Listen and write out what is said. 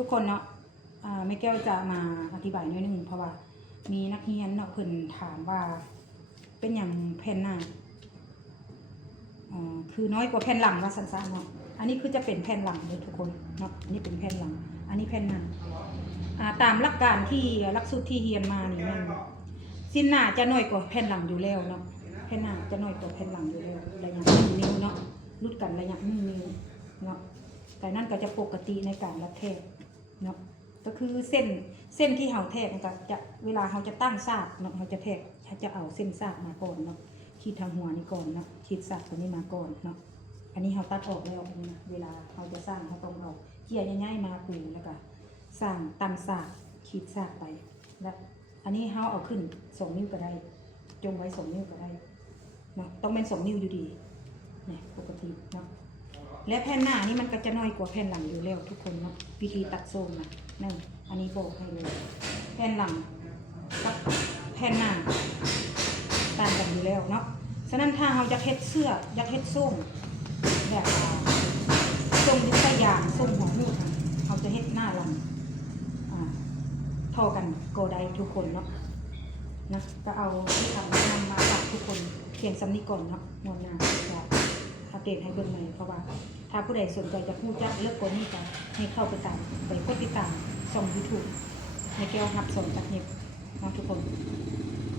ทุกคนเนาะแม่แก้วจะมาอธิบายนิดนึงเพราะว่ามีนักเรียนเนาะเพิ่นถามว่าเป็นอย่างแผ่นหน้าคือน้อยกว่าแผ่นหลังว่าสั้นๆเนาะอันนี้คือจะเป็นแผ่นหลังเลยทุกคนเนาะอันนี้เป็นแผ่นหลังอันนี้แผ่นหน้าตามหลักการที่หลักสูตรที่เรียนมานี่มันสิ้นหน้าจะน้อยกว่าแผ่นหลังอยู่แล้วเนาะแผ่นหน้าจะน้อยกว่าแผ่นหลังอยู่แล้วระยะ1 นิ้วเนาะรุดกันระยะ1 นิ้วเนาะแต่นั่นก็จะปกติในการรับแทกเนาะก็คือเส้นที่เฮาแทกมันก็จะเวลาเฮาจะตั้งซากเนาะเฮาจะแทกจะเอาเส้นซากมาก่อนเนาะขีดทางหัวนี่ก่อนเนาะขีดซากตัวนี้มาก่อนเนาะอันนี้เฮาตัดออกแล้วนะเวลาเฮาจะสร้างเฮาต้องเอาเกี่ยง่ายๆมาปูแล้วก็สร้างตั้งซากขีดซากไปแล้วอันนี้เฮาเอาขึ้น2 นิ้วก็ได้จงไว้2 นิ้วก็ได้เนาะต้องเป็น2 นิ้วอยู่ดีเนี่ยปกติเนาะและแผ่นหน้านี่มันก็จะน้อยกว่าแผ่นหลังอยู่แล้วทุกคนเนาะวิธีตัดทรงนะนั่นอันนี้บอกให้เลยแผ่นหลังกับแผ่นหน้าต่างกันอยู่แล้วเนาะฉะนั้นถ้าเราจะเฮ็ดเสื้ออยากเฮ็ดทรงแบบทรงยุคยางทรงหัวหูเราจะเฮ็ดหน้าหลังเท่ากันก็ได้ทุกคนเนาะนะก็เอาที่ทำนำมาฝากทุกคนเพียงสำนีก่อนเนาะนอนหน้าจะอัปเดตให้เบิ่งใหม่เพราะว่าถ้าผู้ใดสนใจจะพูดจะเลิกกว่านี้กันให้เข้าไปตามไปกดติดตามช่อง YouTube ในแก้วหับสอนจากเน็บนะทุกคน